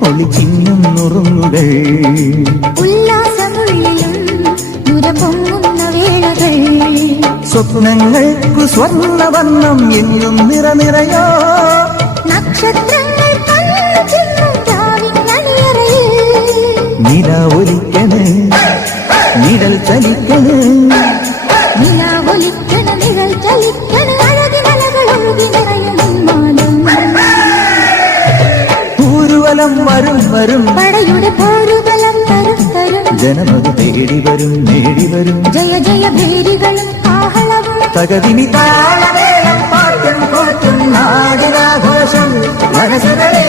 ഒളിച്ചിന്നും നുറുങ്ങുകൾ ഉല്ലാസമുള്ളിലും നുരപൊങ്ങുന്ന വേളകൾ സ്വപ്നങ്ങൾക്കു സ്വർണ്ണവർണ്ണം എങ്ങും നിറനിറയോ നക്ഷത്രങ്ങൾ നില ഒലിക്കണ് നിഴൽ ചലിക്കണ് നിഴൽ ചലിക്കണ് അഴകിനലകളൊഴുകി നിറയും പൂരുവലം വരും വരും പടയുടെ പോരുബലം തരും തരും ജനമത് തേടി വരും നേടി വരും ജയ ജയ ഭേരികളും ആഹളവും തകതിനി താളമേളം പാട്ടും കൂട്ടും നാടിനാഘോഷം മനസ്സുകളെ